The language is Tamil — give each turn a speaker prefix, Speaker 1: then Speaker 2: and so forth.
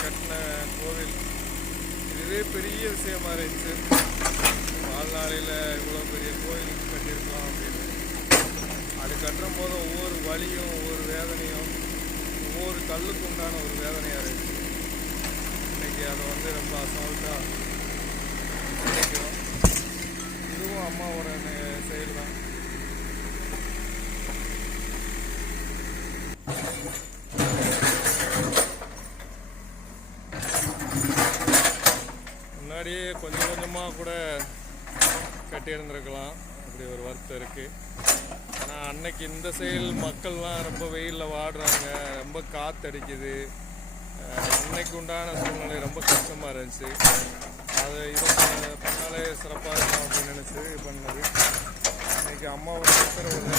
Speaker 1: கட்டின கோவில். இதுவே பெரிய விஷயமா இருந்துச்சு. வாழ்நாளையில் இவ்வளோ பெரிய கோயில் கட்டியிருக்கலாம் அப்படின்னு. அது கட்டும் போது ஒவ்வொரு வலியும் ஒவ்வொரு வேதனையும் ஒவ்வொரு கல்லுக்கு உண்டான ஒரு வேதனையாக இருந்துச்சு. இன்றைக்கி அதை வந்து ரொம்ப அசால்ட்டாக நினைக்கிறோம். இதுவும் அம்மாவோட செயல் தான். முன்னாடியே கொஞ்சம் கொஞ்சமாக கூட கட்டியிருந்திருக்கலாம். அப்படி ஒரு வருத்தம் இருக்குது ஆனால் அன்னைக்கு இந்த செயல் மக்கள்லாம் ரொம்ப வெயிலில் வாடுறாங்க. ரொம்ப காற்றடிக்குது அன்னைக்கு உண்டான சூழ்நிலை ரொம்ப கஷ்டமாக இருந்துச்சு. அது இதை பண்ணாலே சிறப்பாக இருக்கும் அப்படின்னு நினச்சி பண்ணது. இன்றைக்கி அம்மாவோட உத்தரவு ஒரு